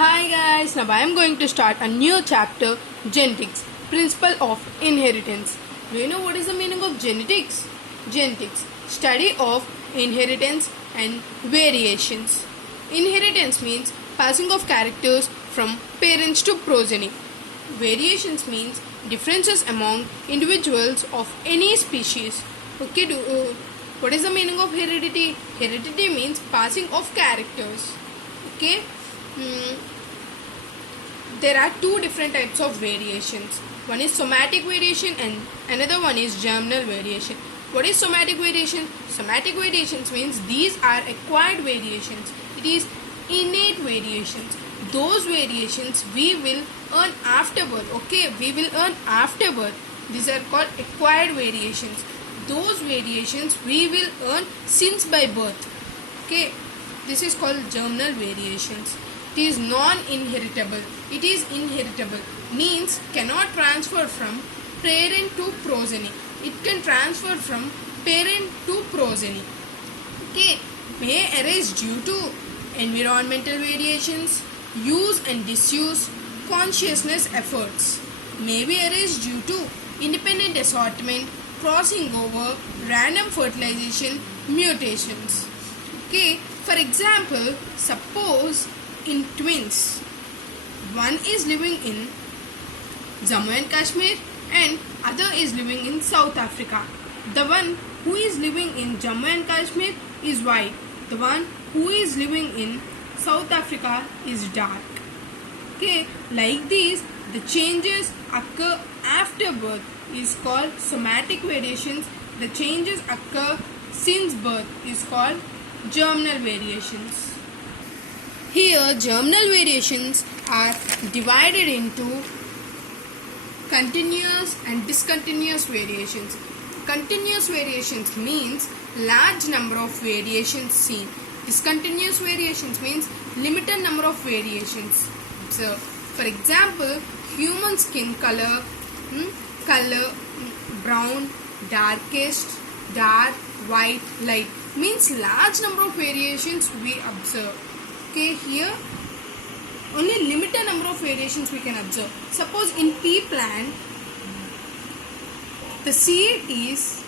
Hi guys, now I am going to start a new chapter, Genetics, Principle of Inheritance. Do you know what is the meaning of genetics? Genetics, study of inheritance and variations. Inheritance means passing of characters from parents to progeny. Variations means differences among individuals of any species. Okay, what is the meaning of heredity? Heredity means passing of characters. Okay. There are two different types of variations. One is somatic variation and another one is germinal variation. What is somatic variation? Somatic variations means these are acquired variations. It is innate variations. Those variations we will earn after birth. Okay, we will earn after birth. These are called acquired variations. Those variations we will earn since by birth. Okay, this is called germinal variations. It is non-inheritable. It is inheritable. Means cannot transfer from parent to progeny. It can transfer from parent to progeny. Okay. May arise due to environmental variations, use and disuse, consciousness efforts. May be arise due to independent assortment, crossing over, random fertilization, mutations. Okay. For example, suppose in twins, one is living in Jammu and Kashmir and other is living in South Africa. The one who is living in Jammu and Kashmir is white. The one who is living in South Africa is dark. Okay, like these, the changes occur after birth is called somatic variations. The changes occur since birth is called germinal variations. Here, germinal variations are divided into continuous and discontinuous variations. Continuous variations means large number of variations seen. Discontinuous variations means limited number of variations. So, for example, human skin color, brown, darkest, dark, white, light means large number of variations we observe. Okay, here only limited number of variations we can observe. Suppose in pea plant, the seed is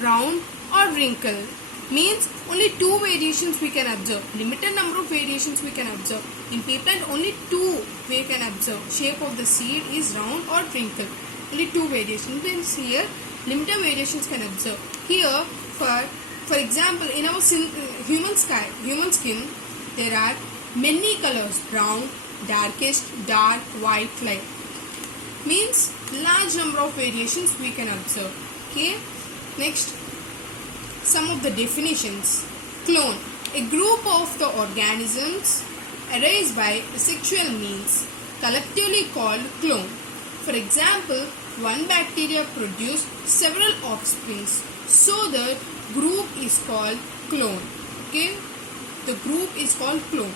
round or wrinkled. Means only two variations we can observe. Limited number of variations we can observe. In pea plant, only two we can observe. Shape of the seed is round or wrinkled. Only two variations. Means here limited variations can observe. Here, for example, in our human skin, there are many colors: brown, darkest, dark, white, light. Means large number of variations we can observe. Okay. Next, some of the definitions. Clone: a group of the organisms arise by sexual means, collectively called clone. For example, one bacteria produces several offsprings, so the group is called clone. Okay. The group is called clone.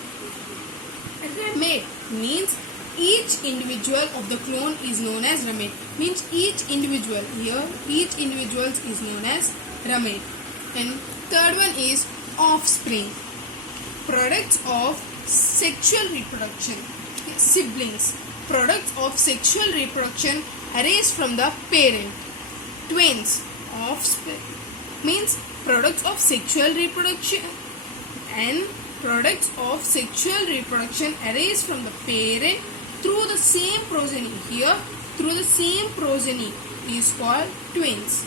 Ramate means each individual of the clone is known as ramate. Means each individual is known as ramate. And third one is offspring. Products of sexual reproduction. Siblings. Products of sexual reproduction arise from the parent. Twins. Offspring means products of sexual reproduction and products of sexual reproduction arise from the parent through the same progeny. Here, through the same progeny is called twins.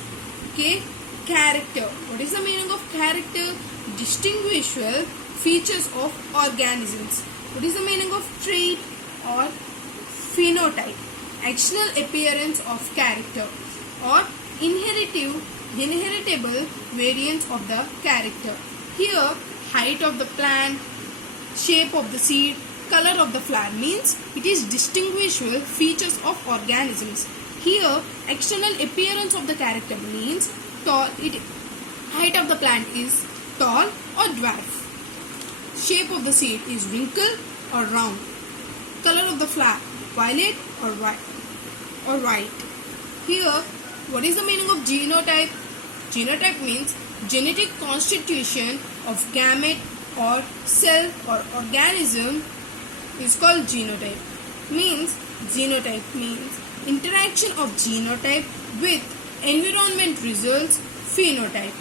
Okay. Character. What is the meaning of character? Distinguishable features of organisms. What is the meaning of trait or phenotype? External appearance of character or inheritable variants of the character. Here, height of the plant, shape of the seed, color of the flower means it is distinguishable features of organisms. Here, external appearance of the character means height of the plant is tall or dwarf. Shape of the seed is wrinkled or round. Color of the flower violet or white. Here, what is the meaning of genotype? Genotype means genetic constitution of gamete or cell or organism is called genotype. Genotype means interaction of genotype with environment results phenotype.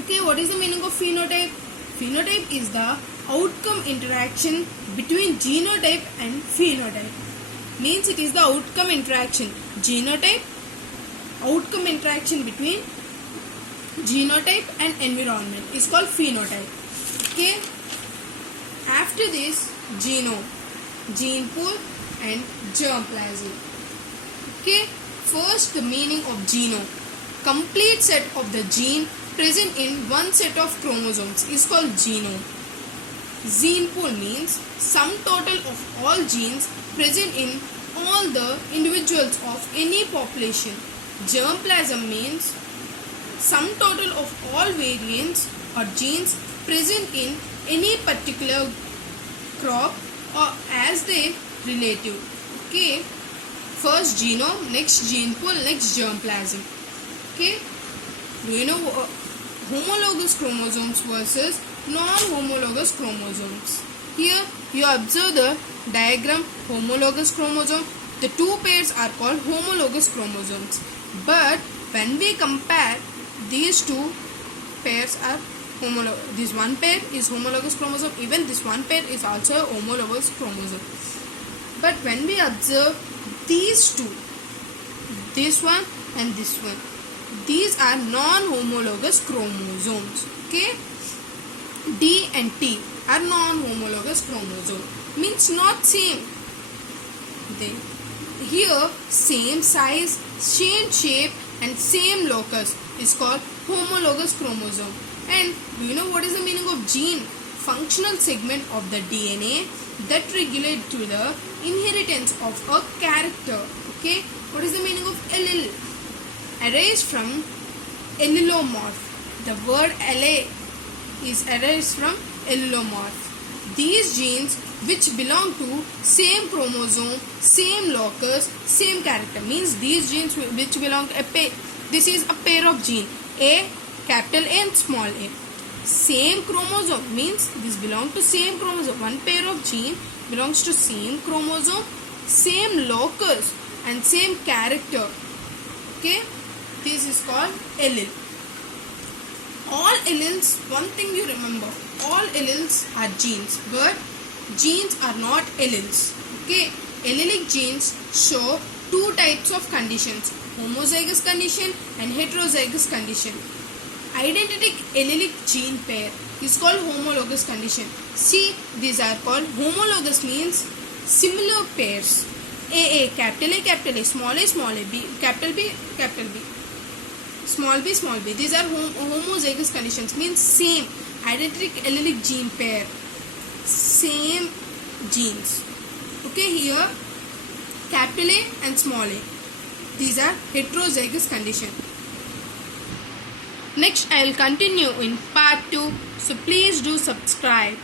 Okay, what is the meaning of phenotype? Phenotype is the outcome interaction between genotype and phenotype. Means it is the outcome interaction. Genotype, outcome interaction between genotype and environment is called phenotype. Okay. After this, genome, gene pool and germplasm. Okay. First, the meaning of genome. Complete set of the gene present in one set of chromosomes is called genome. Gene pool means sum total of all genes present in all the individuals of any population. Germplasm means sum total of all variants or genes present in any particular crop or as their relative. Okay. First genome, next gene pool, next germplasm. Okay. Do you know homologous chromosomes versus non-homologous chromosomes? Here you observe the diagram homologous chromosome. The two pairs are called homologous chromosomes. But when we compare these two pairs are homologous. This one pair is homologous chromosome. Even this one pair is also a homologous chromosome. But when we observe these two, this one and this one, these are non-homologous chromosomes. Okay. D and T are non-homologous chromosome. Means not same. Then here same size, same shape and same locus is called homologous chromosome. And do you know what is the meaning of gene? Functional segment of the DNA that regulate to the inheritance of a character. Okay. What is the meaning of allele? Arised from allelomorph. The word allele is arised from allelomorph. These genes which belong to same chromosome, same locus, same character. Means these genes which belong to a pair. This is a pair of gene. A, capital A and small a. Same chromosome means this belong to same chromosome. One pair of gene belongs to same chromosome, same locus and same character. Okay. This is called allele. All alleles, one thing you remember, all alleles are genes, but genes are not alleles. Okay. Allelic genes show two types of conditions, homozygous condition and heterozygous condition. Identical allelic gene pair is called homologous condition. See, these are called homologous means similar pairs. A, capital A, small a, B, capital B, small b. These are homozygous conditions, means same identical allelic gene pair, same genes. Okay, here capital A and small a. These are heterozygous condition. Next, I will continue in part 2. So please do subscribe.